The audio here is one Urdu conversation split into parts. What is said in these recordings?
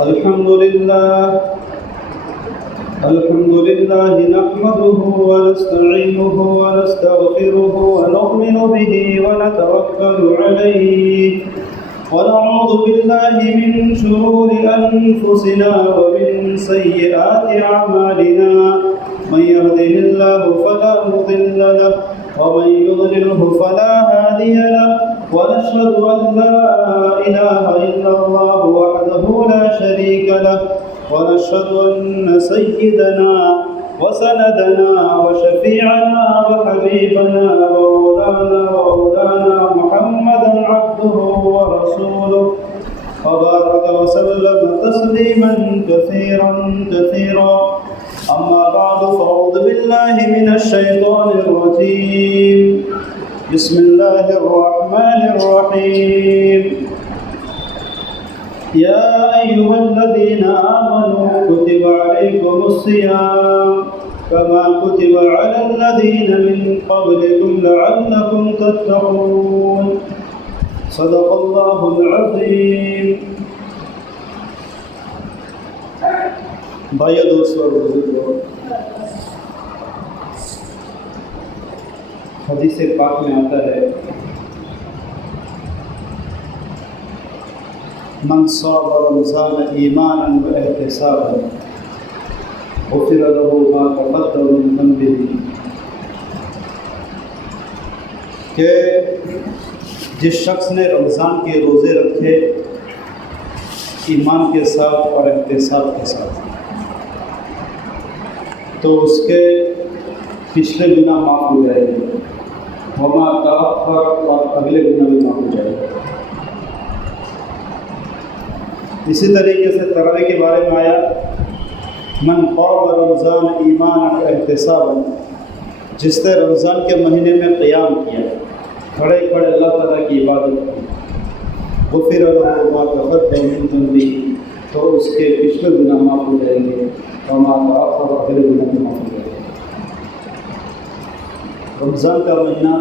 الحمد لله نحمده ونستعينه ونستغفره ونؤمن به ونتوكل عليه ونعوذ بالله من شرور أنفسنا ومن سيئات أعمالنا من يهده الله فلا مضل له ومن يضلله فلا هادي له ونشهد أن لا إله إلا الله وحده لا شريك له ونشهد أن سيدنا وسندنا وشفيعنا وحبيبنا ومولانا محمدا عبده ورسوله وبارك وسلم تسليما كثيرا أما بعد فأعوذ بالله من الشيطان الرجيم بسم الله الرحمن الرحيم يا أيها الذين آمنوا كتب عليكم الصيام كما كتب على الذين من قبلكم لعلكم تتقون صدق الله العظيم. بھائیو دوستو اور بزرگو، حدیث پاک میں آتا ہے من صام رمضان ایمانا واحتسابا غفر له ما تقدم من ذنبه، کہ جس شخص نے رمضان کے روزے رکھے ایمان کے ساتھ اور احتساب کے ساتھ تو اس کے پچھلے گناہ معاف ہو جائے گے، وما تأخر اور اگلے گناہ بھی معاف ہو جائے گا. اسی طریقے سے تراویح کے بارے میں آیا من قام رمضان ایمانا واحتسابا، جس نے رمضان کے مہینے میں قیام کیا، کھڑے کھڑے اللہ تعالیٰ کی عبادت کی، غفر له ما تقدم من ذنبه، تو اس کے پچھلے گناہ معاف ہو جائیں گے، وما تأخر اگلے گناہ بھی معاف ہو جائیں گے. رمضان کا مہینہ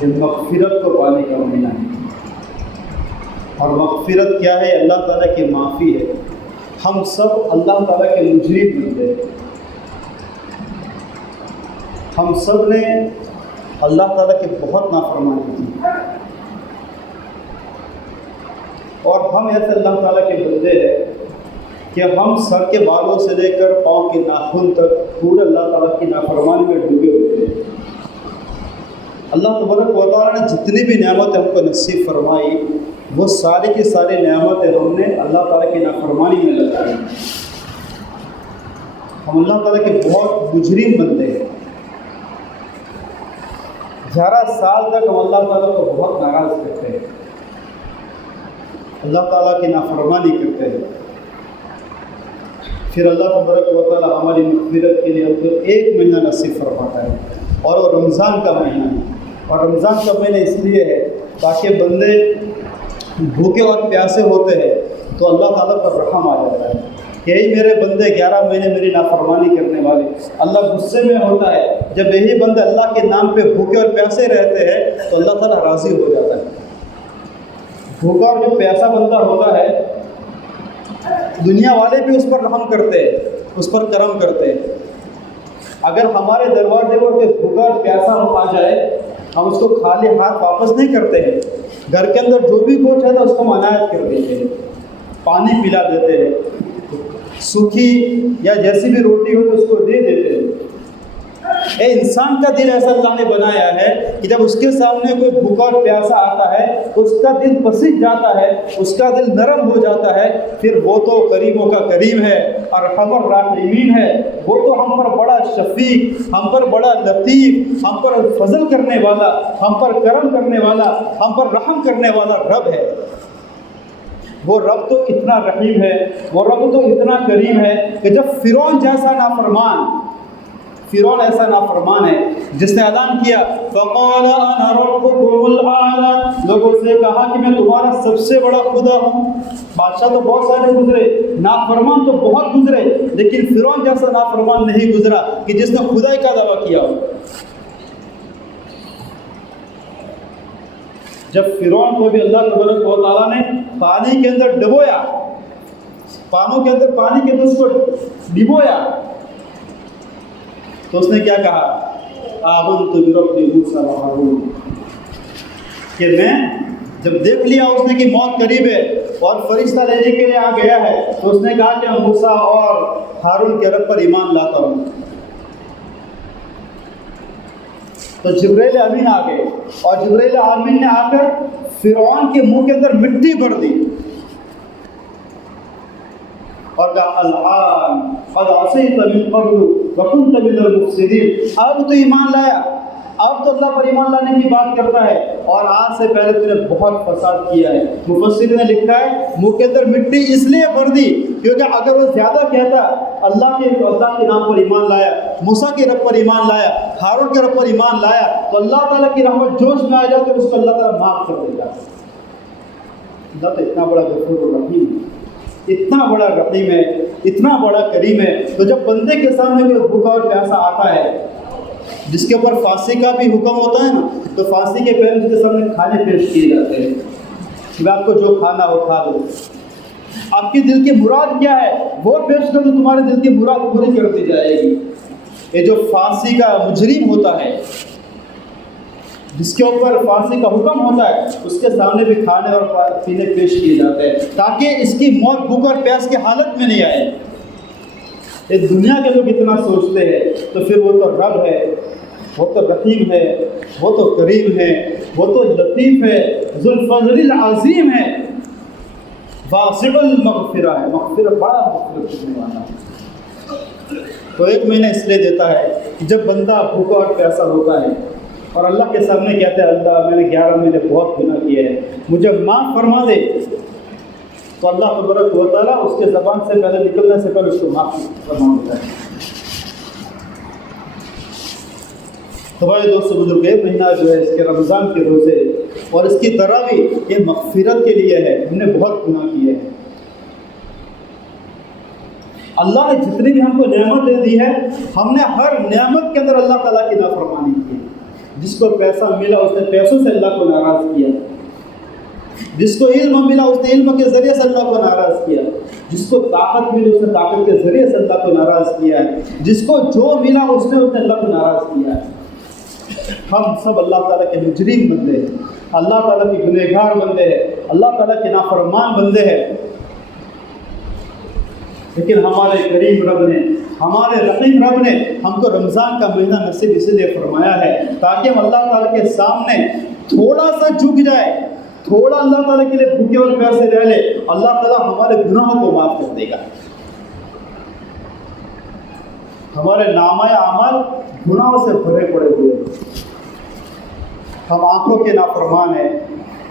یہ مغفرت کو پانے کا مہینہ ہے، اور مغفرت کیا ہے؟ اللہ تعالیٰ کی معافی ہے. ہم سب اللہ تعالیٰ کے مجرم بندے ہیں، ہم سب نے اللہ تعالیٰ کی بہت نافرمانی کی، اور ہم ایسے اللہ تعالیٰ کے بندے ہیں کہ ہم سر کے بالوں سے لے کر پاؤں کے ناخن تک پورے اللہ تعالیٰ کی نافرمانی میں ڈوبے ہوتے ہیں. اللہ تبارک و تعالیٰ نے جتنی بھی نعمتیں ہم کو نصیب فرمائی، وہ ساری کی ساری نعمتیں ہم نے اللہ تعالیٰ کی نافرمانی میں لگائی. ہم اللہ تعالیٰ کے بہت مجرم بندے ہیں. 11 سال تک ہم اللہ تعالیٰ کو بہت ناراض کرتے ہیں، اللہ تعالیٰ کی نافرمانی کرتے ہیں. پھر اللہ تبارک و تعالیٰ ہماری مغفرت کے لیے ہم کو ایک مہینہ نصیب فرماتا ہے، اور وہ رمضان کا مہینہ ہے. اور رمضان کا مہینہ اس لیے ہے تاکہ بندے بھوکے اور پیاسے ہوتے ہیں تو اللہ تعالیٰ پر رحم آ جاتا ہے کہ یہی میرے بندے 11 مہینے میری نافرمانی کرنے والے. اللہ غصے میں ہوتا ہے جب یہی بندے اللہ کے نام پہ بھوکے اور پیاسے رہتے ہیں تو اللہ تعالیٰ راضی ہو جاتا ہے. بھوکا اور جو پیاسا بندہ ہوتا ہے دنیا والے بھی اس پر رحم کرتے ہیں، اس پر کرم کرتے ہیں. اگر ہمارے دروازے پر کوئی بھوکا اور پیاسا آ جائے ہم اس کو خالی ہاتھ واپس نہیں کرتے ہیں. گھر کے اندر جو بھی کچھ ہے تو اس کو ہم عنایت کر دیتے ہیں، پانی پلا دیتے ہیں، سوکھی یا جیسی بھی روٹی ہو تو اس کو دے دیتے ہیں. اے انسان کا دل ایسا اللہ نے بنایا ہے کہ جب اس کے سامنے کوئی بھوکا اور پیاسا آتا ہے تو اس کا دل پسیج جاتا ہے، اس کا دل نرم ہو جاتا ہے. پھر وہ تو کریموں کا کریم ہے، ارحم الراحمین ہے، وہ تو ہم پر بڑا شفیق، ہم پر بڑا لطیف، ہم پر فضل کرنے والا، ہم پر کرم کرنے والا، ہم پر رحم کرنے والا رب ہے. وہ رب تو اتنا رحیم ہے، وہ رب تو اتنا کریم ہے کہ جب فرعون ایسا نافرمان ہے جس نے اعلان کیا فقال انا ربكم الاعلى، لوگوں سے کہا کہ میں تمہارا سب سے بڑا خدا ہوں. بادشاہ تو بہت سارے گزرے، نافرمان تو بہت گزرے، لیکن فرعون جیسا نافرمان نہیں گزرا کہ جس نے خدائی کا دعویٰ کیا ہو. جب فرعون کو بھی اللہ تبارک و تعالیٰ نے پانی کے اندر ڈبویا پانوں کے اندر پانی کے اندر اس کو ڈبویا تو اس نے کیا کہا آمنت برب موسیٰ و ہارون، کہ میں جب دیکھ لیا اس نے کہ موت قریب ہے اور فرشتہ لینے کے لیے آ گیا ہے تو اس نے کہا کہ میں موسیٰ اور ہارون کے رب پر ایمان لاتا ہوں۔ تو جبرائیل امین آ گئے اور جبرائیل امین نے آ کر فرعون کے منہ کے اندر مٹی بھر دی اور کہا الآن قد عصیت من قبل وکنت من المفسدین، اب تو ایمان لایا، اب تو اللہ پر ایمان لانے کی بات کرتا ہے اور آج سے پہلے تو نے بہت فساد کیا ہے۔ مفسر نے لکھا ہے منہ کے اندر مٹی اس لیے بھر دی کیونکہ اگر وہ زیادہ کہتا اللہ کے نام پر ایمان لایا، موسیٰ کے رب پر ایمان لایا، ہارون کے رب پر ایمان لایا تو اللہ تعالیٰ کی رحمت جوش میں آ جاتی ہے، اس کو اللہ تعالیٰ معاف کر دے گا۔ اللہ تو اتنا بڑا غفور رحیم، اتنا بڑا رحیم ہے، اتنا بڑا کریم ہے، تو جب بندے کے سامنے کوئی بھوکا اور پیاسا آتا ہے جس کے اوپر پھانسی کا بھی حکم ہوتا ہے نا، تو پھانسی کے پہلے اس کے سامنے کھانے پیش کیے جاتے ہیں کہ آپ کو جو کھانا ہو کھا دو، آپ کی دل کی مراد کیا ہے وہ پیش کر دو، تمہارے دل کی مراد پوری کر دی جائے گی۔ یہ جو پھانسی کا مجرم ہوتا ہے جس کے اوپر پھانسی کا حکم ہوتا ہے اس کے سامنے بھی کھانے اور پینے پیش کیے جاتے ہیں تاکہ اس کی موت بھوک اور پیاس کی حالت میں نہیں آئے۔ یہ دنیا کے لوگ اتنا سوچتے ہیں تو پھر وہ تو رب ہے، وہ تو رحیم ہے، وہ تو کریم ہے، وہ تو لطیف ہے، ذو الفضل العظیم ہے، واسع المغفرہ ہے، مغفرت بڑا مغفرت کرنے والا ہے۔ تو ایک مہینہ اس لیے دیتا ہے کہ جب بندہ بھوکا اور پیاسا ہوتا ہے اور اللہ کے سامنے کہتا ہے اللہ میں نے 11 مہینے بہت گناہ کیے ہیں، مجھے معاف فرما دے، تو اللہ تبارک و تعالیٰ اس کے زبان سے پہلے نکلنے سے پہلے اس کو معاف فرما دیتا ہے۔ تو بھائی دوستو بزرگ، یہ مہینہ جو ہے اس کے رمضان کے روزے اور اس کی تراویح یہ مغفرت کے لیے ہے، ہم نے بہت گناہ کیے ہیں۔ اللہ نے جتنی بھی ہم کو نعمت دے دی ہے ہم نے ہر نعمت کے اندر اللہ تعالیٰ کی نافرمانی کی، جس کو پیسہ ملا اس نے پیسوں سے اللہ کو ناراض کیا، جس کو علم ملا اس نے علم کے ذریعے سے اللہ کو ناراض کیا، جس کو طاقت ملی اس نے طاقت کے ذریعے سے اللہ کو ناراض کیا ہے، جس کو جو ملا اس نے اللہ کو ناراض کیا ہے۔ ہم سب اللہ تعالیٰ کے مجرم بندے ہیں، اللہ تعالیٰ کے گنہگار بندے ہیں، اللہ تعالیٰ کے نافرمان بندے ہیں، لیکن ہمارے کریم رب نے، ہمارے رحیم رب نے ہم کو رمضان کا مہینہ نصیب اس لیے فرمایا ہے تاکہ ہم اللہ تعالیٰ کے سامنے تھوڑا سا جھک جائے، تھوڑا اللہ تعالیٰ کے لیے بھوکے اور پیاسے رہ لے، اللہ تعالیٰ ہمارے گناہوں کو معاف کر دے گا۔ ہمارے نامہ اعمال گناہوں سے بھرے پڑے ہوئے، ہم آنکھوں کے نافرمان ہیں،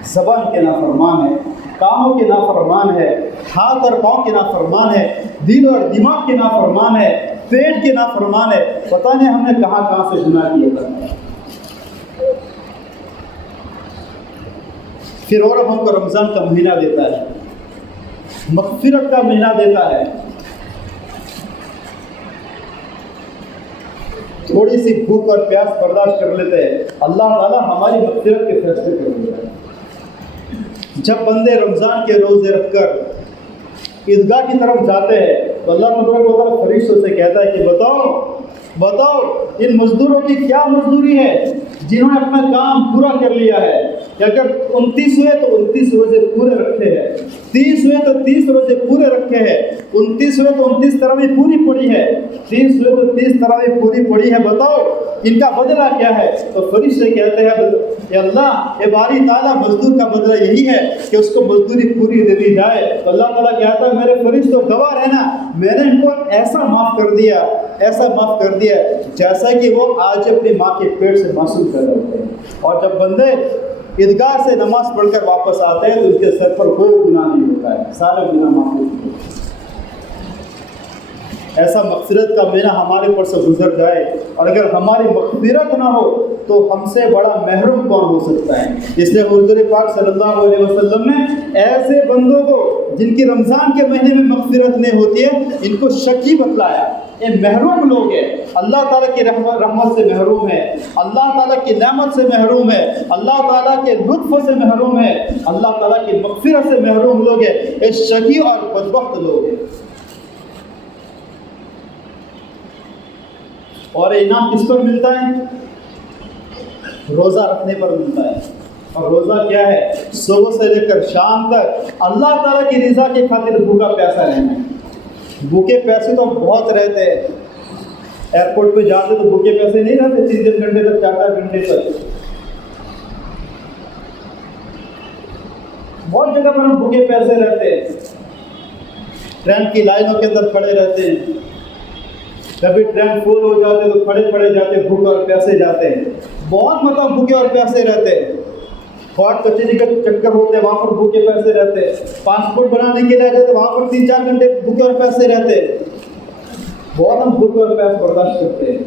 زبان کے نافرمان ہیں، کانوں کے نافرمان ہے، ہاتھ اور پاؤں کے نافرمان ہے، دل اور دماغ کے نافرمان ہے، پیٹ کے نافرمان ہے، پتہ نہیں ہم نے کہاں کہاں سے گناہ کیا تھا۔ پھر اور اب ہم کو رمضان کا مہینہ دیتا ہے، مغفرت کا مہینہ دیتا ہے، تھوڑی سی بھوک اور پیاس برداشت کر لیتے ہیں، اللہ تعالیٰ ہماری مغفرت کے فیصلے کر دیتا ہے۔ جب بندے رمضان کے روزے رکھ کر عیدگاہ کی طرف جاتے ہیں تو اللہ تبارک و تعالیٰ فرشتوں سے کہتا ہے کہ بتاؤ ان مزدوروں کی کیا مزدوری ہے جنہوں نے اپنا کام پورا کر لیا ہے، کہ اگر 29 ہوئے تو 29 روزے پورے رکھے ہیں، 30 ہوئے تو 30 روزے پورے رکھے ہیں، 29 ہوئے تو 29 تراویح پوری پڑھی ہے، 30 ہوئے تو 30 تراویح پوری پڑھی ہے، بتاؤ ان کا بدلہ کیا ہے؟ تو فرشتے کہتے ہیں کہ اللہ اے باری تعالیٰ مزدور کا بدلہ یہی ہے کہ اس کو مزدوری پوری دے دی جائے۔ تو اللہ تعالیٰ کہتا ہے میرے فرشتوں گواہ رہنا، میں نے ان کو ایسا معاف کر دیا جیسا کہ وہ آج اپنی ماں کے پیٹ سے معصوم کر رہے ہیں۔ اور جب بندے عیدگاہ سے نماز پڑھ کر واپس آتے ہیں تو ان کے سر پر کوئی گناہ نہیں ہوتا ہے، سارے گناہ معاف ہوتے ہیں۔ ایسا مغفرت کا مہینہ ہمارے پر سے گزر جائے اور اگر ہماری مغفرت نہ ہو تو ہم سے بڑا محروم کون ہو سکتا ہے؟ اس لیے حضور پاک صلی اللہ علیہ وسلم نے ایسے بندوں کو جن کی رمضان کے مہینے میں مغفرت نہیں ہوتی ہے ان کو شقی بتلایا، یہ محروم لوگ ہیں، اللہ تعالیٰ کی رحمت سے محروم ہے، اللہ تعالیٰ کی نعمت سے محروم ہے، اللہ تعالیٰ کے لطف سے محروم ہے، اللہ تعالیٰ کی مغفرت سے محروم لوگ ہیں، یہ شقی اور بدبخت لوگ ہیں۔ اور انعام کس پر ملتا ہے؟ روزہ رکھنے پر ملتا ہے۔ اور روزہ کیا ہے؟ صبح سے لے کر شام تک اللہ تعالیٰ کی رضا کی خاطر بھوکا پیاسا رہنا ہے۔ بھوکے پیاسے تو بہت رہتے ہیں، ایئرپورٹ پہ جاتے تو بھوکے پیاسے نہیں رہتے 3 گھنٹے تک، 4 گھنٹے تک۔ بہت جگہ پر ہم بھوکے پیاسے رہتے ہیں، ٹرین کی لائنوں کے اندر کھڑے رہتے ہیں، کبھی ٹرین فل ہو جاتے تو کھڑے پڑے جاتے، بھوکے اور پیاسے جاتے ہیں، بہت مطلب بھوکے اور پیاسے رہتے ہیں۔ کورٹ کچہری کا چکر ہوتے ہیں، وہاں پر بھوکے پیاسے رہتے ہیں، پاسپورٹ بنانے کے لیے جاتے وہاں پر 3-4 گھنٹے بھوکے اور پیاسے رہتے ہیں، بہت ہم بھوک اور پیاس برداشت کرتے ہیں۔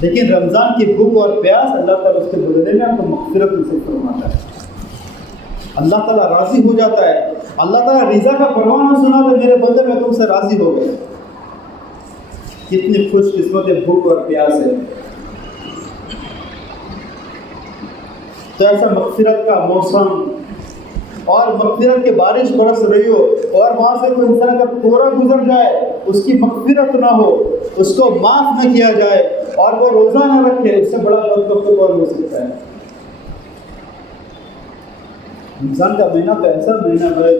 لیکن رمضان کی بھوک اور پیاس اللہ تعالیٰ اس کے بدلے میں آپ کو مغفرت سے فرماتا ہے، اللہ تعالیٰ راضی ہو جاتا ہے، اللہ تعالیٰ رضا کا پروانہ سنا تو میرے بندے میں تم سے راضی ہو گئے۔ کتنی خوش قسمت بھوک اور پیاس ہے۔ تو ایسا مغفرت کا موسم اور مغفرت کی بارش برس رہی ہو اور وہاں سے کوئی انسان اگر پورا گزر جائے، اس کی مغفرت نہ ہو، اس کو معاف نہ کیا جائے اور وہ روزہ نہ رکھے، اس سے بڑا بدبخت کون ہو سکتا ہے؟ رمضان کا مہینہ تو ایسا مہینہ ہے،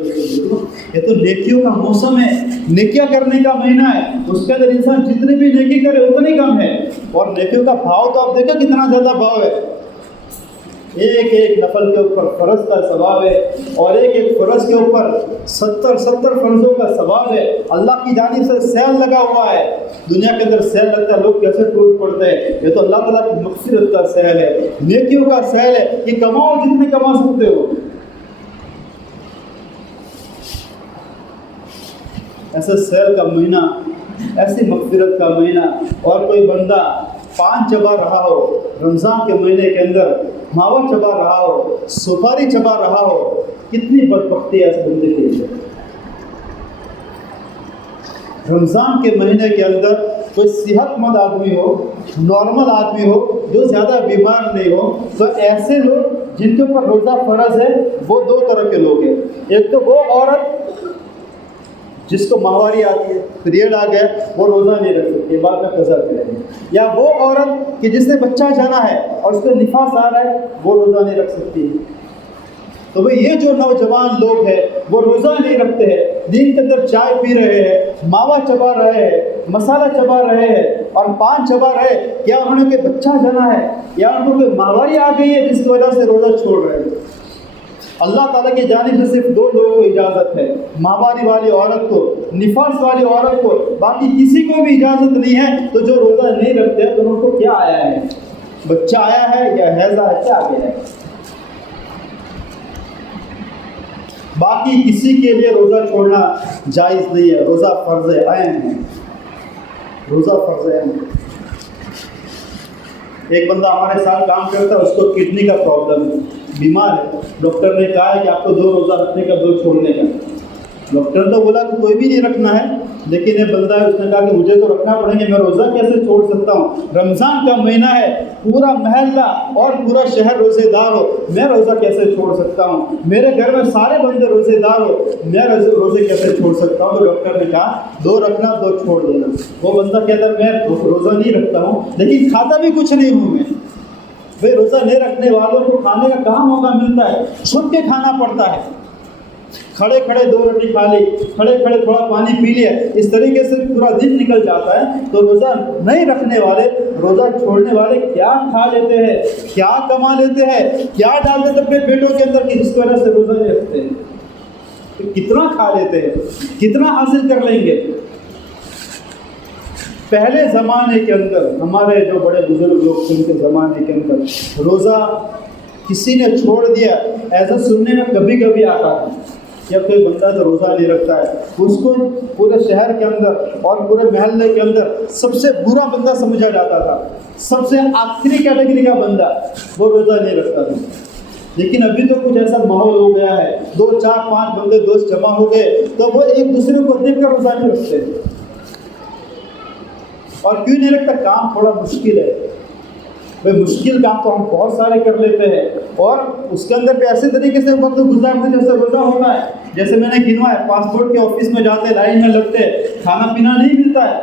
یہ تو نیکیوں کا موسم ہے، نیکیاں کرنے کا مہینہ ہے، اس کے اندر انسان جتنی بھی نیکی کرے اتنی کم ہے۔ اور نیکیوں کا بھاؤ تو آپ دیکھیں کتنا زیادہ بھاؤ ہے، ایک ایک نفل کے اوپر فرض کا ثواب ہے، اور ایک ایک فرض کے اوپر 70 فرضوں کا ثواب ہے۔ اللہ کی جانب سے سیل لگا ہوا ہے، دنیا کے اندر سیل لگتا ہے، لوگ کیسے ٹوٹ پڑتے ہیں، یہ تو اللہ تعالیٰ کی مغفرت کا سیل ہے، نیکیوں کا سیل ہے کہ کماؤ جتنے کما سکتے ہو۔ ایسے سیل کا مہینہ، ایسی مغفرت کا مہینہ، اور کوئی بندہ 5 چبا رہا ہو رمضان کے مہینے کے اندر، ماوا چبا رہا ہو، سپاری چبا رہا ہو، کتنی بدبختی ہے اس بندے کے لیے۔ رمضان کے مہینے کے اندر کوئی صحت مند آدمی ہو، نارمل آدمی ہو، جو زیادہ بیمار نہیں ہو، تو ایسے لوگ جن کے اوپر روزہ فرض ہے وہ 2 طرح کے لوگ ہیں۔ ایک تو وہ عورت جس کو ماہواری آتی ہے، پیریڈ آ گیا، وہ روزہ نہیں رکھ سکتی، بعد میں قضا کرے گی، یا وہ عورت کہ جس نے بچہ جانا ہے اور اس کا نفاس آ رہا ہے، وہ روزہ نہیں رکھ سکتی۔ تو بھئی یہ جو نوجوان لوگ ہیں وہ روزہ نہیں رکھتے ہیں، دن کے اندر چائے پی رہے ہیں، ماوا چبا رہے ہیں، مسالہ چبا رہے ہیں اور پان چبا رہے، کیا انہوں نے بچہ جانا ہے یا ان کو کوئی ماہواری آ گئی ہے جس کی وجہ سے روزہ چھوڑ رہے ہیں؟ اللہ تعالیٰ کی جانب سے صرف 2 لوگوں کو اجازت ہے، ماہواری والی عورت کو، نفاس والی عورت کو، باقی کسی کو بھی اجازت نہیں ہے۔ تو جو روزہ نہیں رکھتے تو ان کو کیا آیا ہے؟ بچہ آیا ہے یا حیضہ ہے، کیا آ گیا ہے؟ باقی کسی کے لیے روزہ چھوڑنا جائز نہیں ہے، روزہ فرض عین ہے، روزہ فرض عین ہے۔ ایک بندہ ہمارے ساتھ کام کرتا ہے، اس کو کڈنی کا پرابلم ہے، بیمار ہے، ڈاکٹر نے کہا ہے کہ آپ کو 2 روزہ رکھنے کا، 2 چھوڑنے کا۔ ڈاکٹر تو بولا کہ کوئی بھی نہیں رکھنا ہے، لیکن یہ بندہ ہے، اس نے کہا کہ مجھے تو رکھنا پڑیں گے، میں روزہ کیسے چھوڑ سکتا ہوں؟ رمضان کا مہینہ ہے، پورا محلہ اور پورا شہر روزے دار ہو، میں روزہ کیسے چھوڑ سکتا ہوں؟ میرے گھر میں سارے بندے روزے دار ہو، میں روزے کیسے چھوڑ سکتا ہوں؟ تو ڈاکٹر نے کہا 2 رکھنا، 2 چھوڑ دینا۔ وہ بندہ کہتا ہے میں روزہ نہیں رکھتا ہوں لیکن کھاتا بھی کچھ نہیں ہوں میں۔ بھئی روزہ نہیں رکھنے والوں کو کھانے کا کہاں موقع ملتا ہے؟ چھپ کے کھانا پڑتا ہے، کھڑے کھڑے 2 روٹی کھا لی، کھڑے کھڑے تھوڑا پانی پی لیا، اس طریقے سے پورا دن نکل جاتا ہے۔ تو روزہ نہیں رکھنے والے، روزہ چھوڑنے والے کیا کھا لیتے ہیں، کیا کما لیتے ہیں، کیا ڈال دیتے اپنے پیٹوں کے اندر کہ جس کی وجہ سے روزہ نہیں رکھتے ہیں؟ کتنا کھا لیتے ہیں، کتنا حاصل کر لیں گے؟ پہلے زمانے کے اندر ہمارے جو بڑے بزرگ لوگ تھے، ان کے زمانے کے اندر روزہ کسی نے چھوڑ دیا، ایسا سننے میں کبھی کبھی آتا تھا یا کوئی بندہ جو روزہ نہیں رکھتا ہے اس کو پورے شہر کے اندر اور پورے محلے کے اندر سب سے برا بندہ سمجھا جاتا تھا، سب سے آخری کیٹیگری کا بندہ، وہ روزہ نہیں رکھتا تھا۔ لیکن ابھی تو کچھ ایسا ماحول ہو گیا ہے، 2 4 5 بندے دوست جمع ہو گئے تو وہ ایک دوسرے کو دیکھ کر روزہ نہیں رکھتے۔ اور کیوں نہیں رکھتا؟ کام تھوڑا مشکل ہے بھائی، مشکل کام تو ہم بہت سارے کر لیتے ہیں اور اس کے اندر بھی ایسے طریقے سے وقت گزارتے جیسے روزہ ہوتا ہے. جیسے میں نے گنوا ہے، پاسپورٹ کے آفس میں جاتے، لائن میں لگتے، کھانا پینا نہیں ملتا ہے.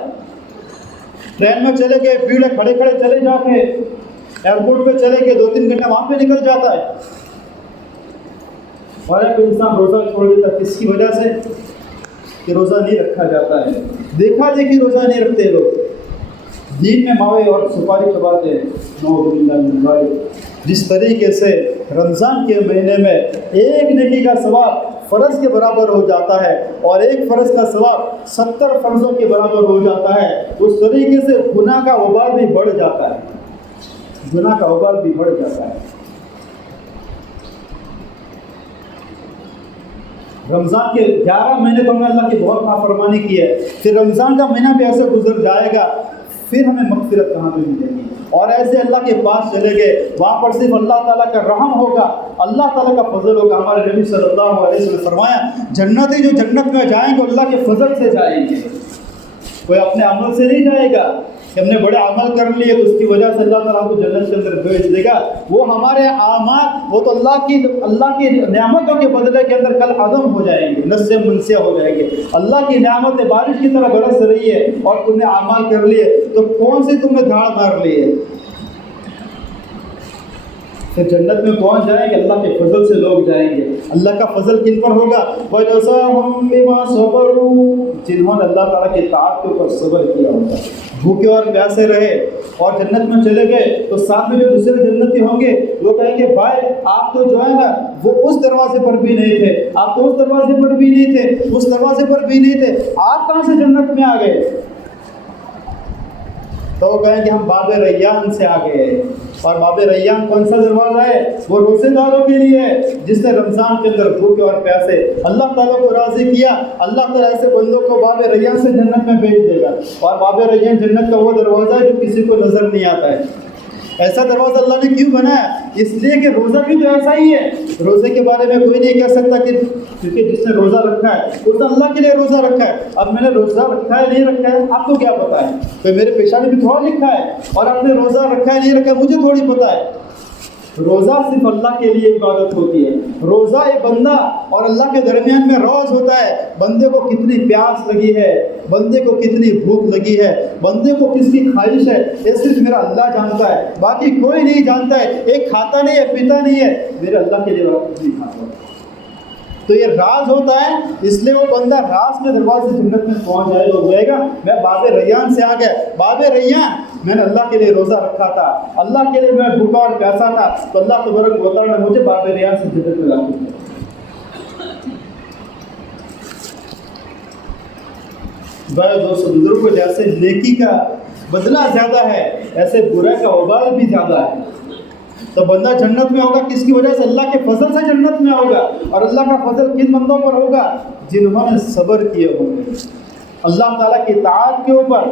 ٹرین میں چلے گئے، بھیڑ کھڑے کھڑے چلے جاتے، ایئرپورٹ پہ چلے گئے، 2-3 گھنٹے وہاں پہ نکل جاتا ہے. اور ایک انسان روزہ چھوڑ دیتا ہے کس کی وجہ سے؟ کہ روزہ نہیں رکھا جاتا ہے. دیکھا دیکھی روزہ نہیں رکھتے لوگ، دین میں ماوے اور سپاری چباتے ہیں. نعوذ باللہ من ذالک. جس طریقے سے رمضان کے مہینے میں ایک نیکی کا ثواب فرض کے برابر ہو جاتا ہے اور ایک فرض کا ثواب 70 فرضوں کے برابر ہو جاتا ہے، اس طریقے سے گناہ کا وبال بھی بڑھ جاتا ہے. گناہ کا وبال بھی بڑھ جاتا ہے. رمضان کے 11 مہینے تو ہم نے اللہ کی بہت نافرمانی کی ہے، پھر رمضان کا مہینہ بھی ایسے گزر جائے گا، پھر ہمیں مغفرت کہاں پہ ملے گی؟ اور ایسے اللہ کے پاس چلے گئے، وہاں پر صرف اللہ تعالیٰ کا رحم ہوگا، اللہ تعالیٰ کا فضل ہوگا. ہمارے نبی صلی اللہ علیہ وسلم نے فرمایا جنتی جو جنت میں جائیں گے اللہ کے فضل سے جائیں گے. کوئی اپنے عمل سے نہیں جائے گا کہ ہم نے بڑے عمل کر لیے تو اس کی وجہ سے اللہ تعالیٰ کو جنت کے اندر بھیج دے گا. وہ ہمارے اعمال وہ تو اللہ کی نعمتوں کے بدلے کے اندر کل عدم ہو جائیں گے، نسے منسیہ ہو جائیں گے. اللہ کی نعمتیں بارش کی طرح برس رہی ہے اور تم نے اعمال کر لیے تو کون سی تم نے دھاڑ مار لی ہے؟ پھر جنت میں کون جائیں گے؟ اللہ کے فضل سے لوگ جائیں گے. اللہ کا فضل کن پر ہوگا؟ وَجَزَاهُم بِمَا صَبَرُوا، جنہوں نے اللہ تعالیٰ کی طاعت کے اوپر صبر کیا ہوگا، بھوکے اور پیاسے رہے اور جنت میں چلے گئے تو ساتھ میں جو دوسرے جنتی ہوں گے وہ کہیں گے بھائی آپ تو جو ہے نا وہ اس دروازے پر بھی نہیں تھے، آپ تو اس دروازے پر بھی نہیں تھے، اس دروازے پر بھی نہیں تھے، آپ کہاں سے جنت میں آ گئے؟ تو وہ کہیں کہ ہم باب ریان سے آ گئے. اور باب ریان کون سا دروازہ ہے؟ وہ روزے داروں کے لیے ہے جس نے رمضان کے اندر بھوکے اور پیاسے اللہ تعالیٰ کو راضی کیا. اللہ تعالیٰ ایسے بندوں کو باب ریان سے جنت میں بھیج دے گا. اور باب ریان جنت کا وہ دروازہ ہے جو کسی کو نظر نہیں آتا ہے. ایسا دروازہ اللہ نے کیوں بنایا؟ اس لیے کہ روزہ بھی تو ایسا ہی ہے. روزے کے بارے میں کوئی نہیں کہہ سکتا کہ کیونکہ جس نے روزہ رکھا ہے اس نے اللہ کے لیے روزہ رکھا ہے. اب میں نے روزہ رکھا ہے نہیں رکھا ہے آپ کو کیا پتا ہے؟ تو میرے پیشانی بھی تھوڑا لکھا ہے اور آپ نے روزہ رکھا ہے نہیں رکھا ہے مجھے تھوڑی پتا ہے. روزہ صرف اللہ کے لیے عبادت ہوتی ہے. روزہ ایک بندہ اور اللہ کے درمیان میں روز ہوتا ہے. بندے کو کتنی پیاس لگی ہے، بندے کو کتنی بھوک لگی ہے، بندے کو کس کی خواہش ہے، یہ صرف میرا اللہ جانتا ہے، باقی کوئی نہیں جانتا ہے. ایک کھاتا نہیں ہے پیتا نہیں ہے، میرے اللہ کے لیے کچھ نہیں کھاتا. تو یہ راز ہوتا ہے، اس لیے وہ بندہ راز کے دروازے سے جنت میں پہنچ جائے گا. ہو جائے گا میں باب ریان سے آ گیا. باب ریان میں نے اللہ کے لیے روزہ رکھا تھا، اللہ کے لیے میں بھوکا اور پیاسا تھا تو اللہ تبارک و تعالیٰ نے مجھے باب ریان سے جنت میں داخل کیا. بھائی دوستو بزرگوں، جیسے نیکی کا بدلہ زیادہ ہے ایسے برے کا وبال بھی زیادہ ہے. تو بندہ جنت میں ہوگا کس کی وجہ سے؟ اللہ کے فضل سے جنت میں ہوگا. اور اللہ کا فضل کن بندوں پر ہوگا؟ جنہوں نے صبر کیے ہوں گے اللہ تعالیٰ کی اطاعت کے اوپر.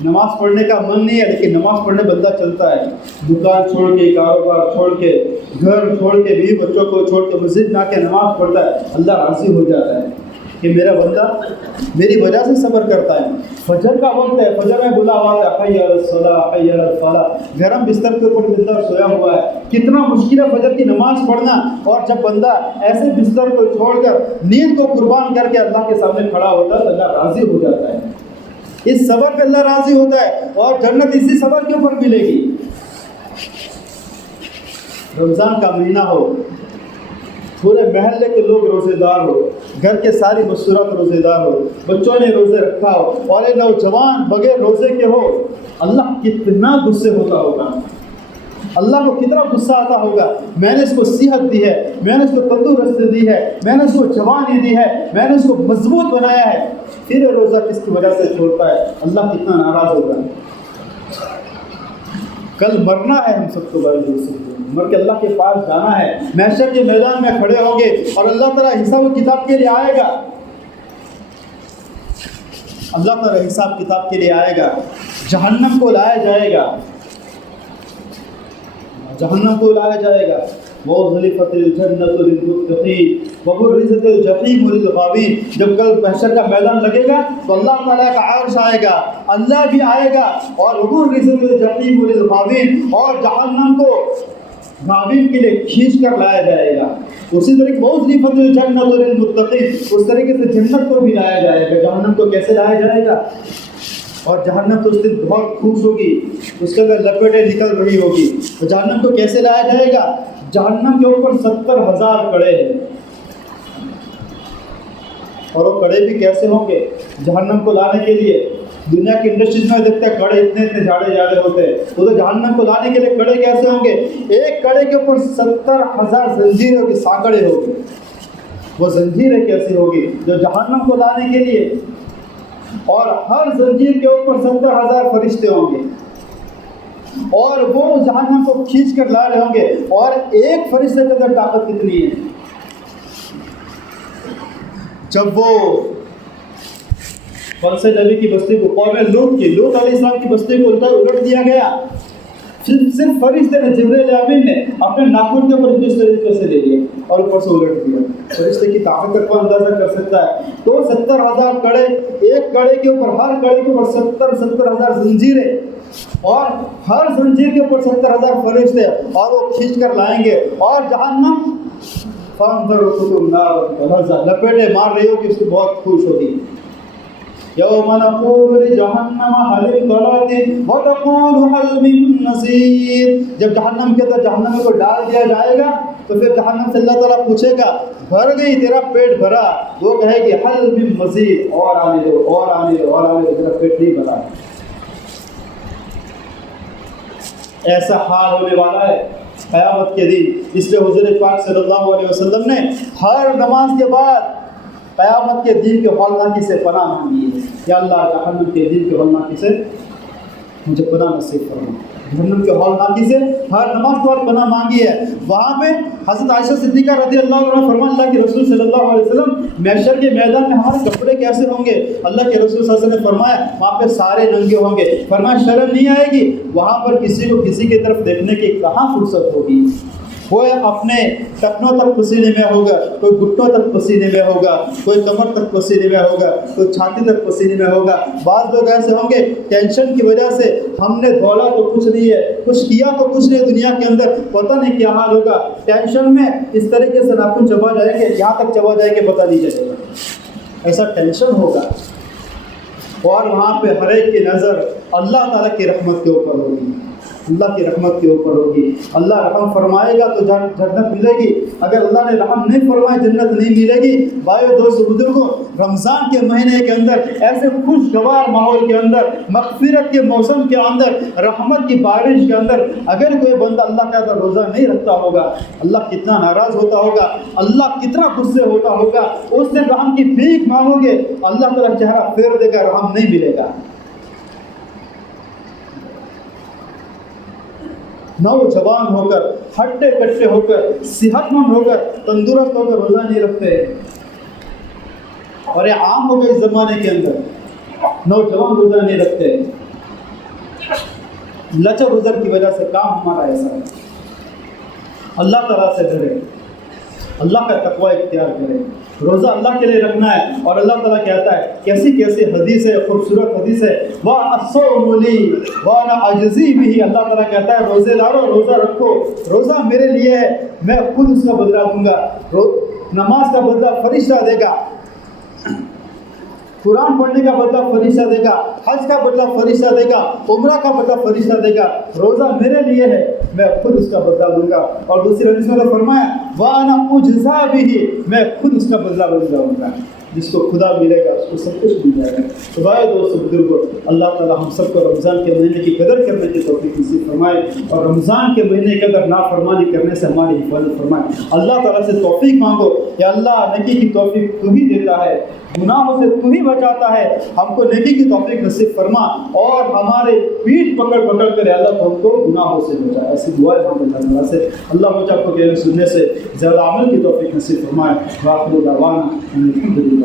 نماز پڑھنے کا من نہیں ہے لیکن نماز پڑھنے بندہ چلتا ہے، دکان چھوڑ کے، کاروبار چھوڑ کے، گھر چھوڑ کے، بیوی بچوں کو چھوڑ کے مسجد میں آ کے نماز پڑھتا ہے. اللہ راضی ہو جاتا ہے کہ میرا بندہ میری وجہ سے صبر کرتا ہے. فجر کا وقت ہے، فجر میں بلا ہوا ہے حی علی الصلاۃ حی علی الفلاح، گرم بستر کے اوپر بندہ سویا ہوا ہے. کتنا مشکل ہے فجر کی نماز پڑھنا. اور جب بندہ ایسے بستر کو چھوڑ کر نیند کو قربان کر کے اللہ کے سامنے کھڑا ہوتا ہے تو اللہ راضی ہو جاتا ہے. اس صبر پہ اللہ راضی ہوتا ہے اور جنت اسی صبر کے اوپر ملے گی. رمضان کا مہینہ ہو، پورے محلے کے لوگ روزے دار ہو، گھر کے ساری مستورات روزے دار ہو، بچوں نے روزے رکھا ہو اور ایک نوجوان بغیر روزے کے ہو، اللہ کتنا غصے ہوتا ہوگا، اللہ کو کتنا غصہ آتا ہوگا. میں نے اس کو صحت دی ہے، میں نے اس کو تندرستی دی ہے، میں نے اس کو جوانی دی ہے، میں نے اس کو مضبوط بنایا ہے، پھر روزہ کس کی وجہ سے چھوڑتا ہے؟ اللہ کتنا ناراض ہوگا. کل مرنا ہے ہم سب کو، بھائی دوستوں مر کے اللہ کے پاس جانا ہے. محشر کے میدان میں کھڑے ہوں گے اور اللہ تعالیٰ حساب و کتاب کے لیے آئے گا. اللہ تعالیٰ حساب کتاب کے لیے آئے گا. جہنم کو لایا جائے گا، جہنم کو لایا جائے گا. وَأُزْلِفَتِ الْجَنَّةُ لِلْمُتَّقِينَ وَبُرِّزَتِ الْجَحِيمُ لِلْغَاوِينَ. جب کل محشر کا میدان لگے گا تو اللہ تعالیٰ کا عرش آئے گا, اللہ بھی آئے گا, اور وَبُرِّزَتِ الْجَحِيمُ لِلْغَاوِينَ, اور جہنم کو غاوین کے لیے کھینچ کر لایا جائے گا. اسی طریقے وَأُزْلِفَتِ الْجَنَّةُ لِلْمُتَّقِينَ, اس طریقے سے جنت کو بھی لایا جائے گا. جہنم کو کیسے لایا جائے گا؟ اور جہنم تو اس دن بہت خوش ہوگی, اس کے اندر لپیٹیں نکل رہی ہوگی. تو جہنم کو کیسے لایا جائے گا؟ جہنم کے اوپر 70,000 کڑے ہیں, اور وہ کڑے بھی کیسے ہوں گے؟ جہنم کو لانے کے لیے دنیا کی انڈسٹریز میں دیکھتے ہیں کڑے اتنے جھاڑے ہوتے ہیں, تو جہنم کو لانے کے لیے کڑے کیسے ہوں گے؟ ایک کڑے کے اوپر 70,000 زنجیریں ہوگی, ساکڑے ہوگی. وہ زنجیریں کیسی ہوگی جو جہنم کو لانے کے لیے, اور ہر زنجیر کے اوپر 70,000 فرشتے ہوں گے, اور وہ جہنم کو کھینچ کر لا رہے ہوں گے. اور ایک فرشتے کے اندر طاقت کتنی ہے؟ جب وہ فلس نبی کی بستی کو, قوم لوط علیہ السلام کی بستی کو الٹ دیا گیا, صرف فرشتے نے, جبرائیل امین نے اپنے ناخن کے اوپر اس طریقے سے لے لیا اور اوپر سے الٹ دیا. فرشتے کی طاقت کو اندازہ کر سکتا ہے. تو 70,000 کڑے, ایک کڑے کے اوپر, ہر کڑے کے اوپر 70,000 زنجیریں, اور ہر زنجیر کے اوپر 70,000 فرشتے, اور وہ کھینچ کر لائیں گے. اور جہنم لپیٹے مار رہی ہوگی, اس کو بہت خوش ہوگی. یوم نقول لجہنم هل امتلأت وتقول هل من مزید. جب جہنم کے اندر جہنم کو ڈال دیا جائے گا تو پھر جہنم سے اللہ تعالیٰ پوچھے گا, بھر گئی, تیرا پیٹ بھرا؟ وہ کہے گی هل من مزید, اور آنے دو, اور آنے دو, اور آنے دو, تیرا پیٹ نہیں بھرا. ایسا حال ہونے والا ہے قیامت کے دن. اس لیے حضور پاک صلی اللہ علیہ وسلم نے ہر نماز کے بعد قیامت کے دن کے ہولناکی سے پناہ مانگی ہے. یا اللہ جہنم کے دن کے ہولناکی سے مجھے پناہ نصیب فرما. جہنم کے ہولناکی سے ہر نماز کے بعد پناہ مانگی ہے. وہاں پہ حضرت عائشہ صدیقہ رضی اللہ عنہ فرمان, اللہ کے رسول صلی اللہ علیہ وسلم محشر کے میدان میں ہمارے کپڑے کیسے ہوں گے؟ اللہ کے رسول صلی اللہ علیہ وسلم نے فرمایا وہاں پہ سارے ننگے ہوں گے. فرمایا شرم نہیں آئے گی, وہاں پر کسی کو کسی کی طرف دیکھنے کی کہاں فرصت ہوگی؟ کوئی اپنے ٹکنوں تک پسینے میں ہوگا, کوئی گھٹنوں تک پسینے میں ہوگا, کوئی کمر تک پسینے میں ہوگا, کوئی چھاتی تک پسینے میں ہوگا. بعض لوگ ایسے ہوں گے ٹینشن کی وجہ سے, ہم نے دوڑا تو کچھ نہیں ہے, کچھ کیا تو کچھ نہیں دنیا کے اندر, پتہ نہیں کیا حال ہوگا. ٹینشن میں اس طریقے سے ناخن چبا جائیں گے, یہاں تک چبا جائیں گے پتہ نہیں چلے گا, ایسا ٹینشن ہوگا. اور وہاں پہ ہر ایک کی نظر اللہ تعالیٰ کی رحمت کے اوپر ہوگی, اللہ کی رحمت کے اوپر ہوگی. اللہ رحم فرمائے گا تو جنت ملے گی, اگر اللہ نے رحم نہیں فرمائے جنت نہیں ملے گی. بھائیو دوستو بزرگوں, رمضان کے مہینے کے اندر, ایسے خوشگوار ماحول کے اندر, مغفرت کے موسم کے اندر, رحمت کی بارش کے اندر, اگر کوئی بندہ اللہ کا روزہ نہیں رکھتا ہوگا, اللہ کتنا ناراض ہوتا ہوگا, اللہ کتنا غصے ہوتا ہوگا. اس دن رحم کی بھیک مانگو گے, اللہ تعالیٰ چہرہ پھیر دے گا, رحم نہیں ملے گا. نوجوان ہو کر, ہٹے کٹے ہو کر, صحت مند ہو کر, تندرست ہو کر روزہ نہیں رکھتے. اور یہ عام ہو گیا اس زمانے کے اندر, نوجوان روزہ نہیں رکھتے. لچر روزر کی وجہ سے کام ہمارا ایسا ہے. اللہ تعالیٰ سے ڈرے, اللہ کا تقوی اختیار کرے. روزہ اللہ کے لیے رکھنا ہے. اور اللہ تعالیٰ کہتا ہے, کیسی کیسی حدیث ہے, خوبصورت حدیث ہے, وَالصَّوْمُ لِي وَأَنَا أَجْزِي بِهِ. اللہ تعالیٰ کہتا ہے روزے دارو روزہ رکھو, روزہ میرے لیے ہے, میں خود اس کا بدلہ دوں گا. نماز کا بدلہ فرشتہ دے گا, قرآن پڑھنے کا بدلہ فرشتہ دے گا, حج کا بدلہ فرشتہ دے گا, عمرہ کا بدلہ فرشتہ دے گا. روزہ میرے لیے ہے, میں خود اس کا بدلہ دوں گا. اور دوسری حدیث میں فرمایا وَأَنَا أُجْزَىٰ بِهِ, میں خود اس کا بدلہ دوں گا. جس کو خدا ملے گا اس کو سب کچھ مل جائے گا. تو بھائی دوستو بزرگوں, اللہ تعالیٰ ہم سب کو رمضان کے مہینے کی قدر کرنے کی توفیق نصیب فرمائے, اور رمضان کے مہینے کے اندر نافرمانی کرنے سے ہماری حفاظت فرمائے. اللہ تعالیٰ سے توفیق مانگو, یا اللہ نیکی کی توفیق تو ہی دیتا ہے, گناہوں سے تو ہی بچاتا ہے, ہم کو نیکی کی توفیق نصیب فرما, اور ہمارے پیٹھ پکڑ کر اللہ ہم کو گناہوں سے بچائے. ایسی دعائیں ہم اللہ تعالیٰ سے, اللہ مجھے آپ کو کہنے سننے سے زیادہ عمل کی توفیق نصیب فرمائے. وآخر دعوانا الحمد للہ.